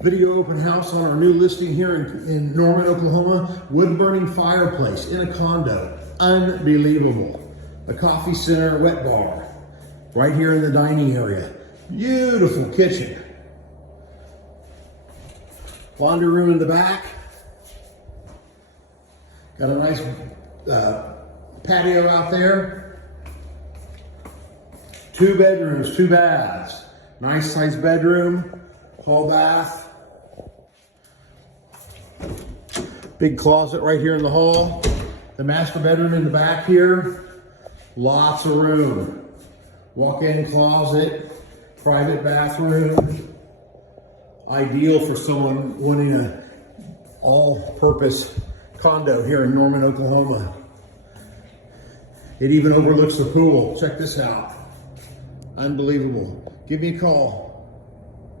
Video open house on our new listing here in Norman, Oklahoma. Wood burning fireplace in a condo. Unbelievable. A coffee center, wet bar. Right here in the dining area. Beautiful kitchen. Laundry room in the back. Got a nice patio out there. 2 bedrooms, 2 baths. Nice size bedroom, hall bath. Big closet right here in the hall. The master bedroom in the back here. Lots of room. Walk-in closet, private bathroom. Ideal for someone wanting an all-purpose condo here in Norman, Oklahoma. It even overlooks the pool. Check this out. Unbelievable. Give me a call.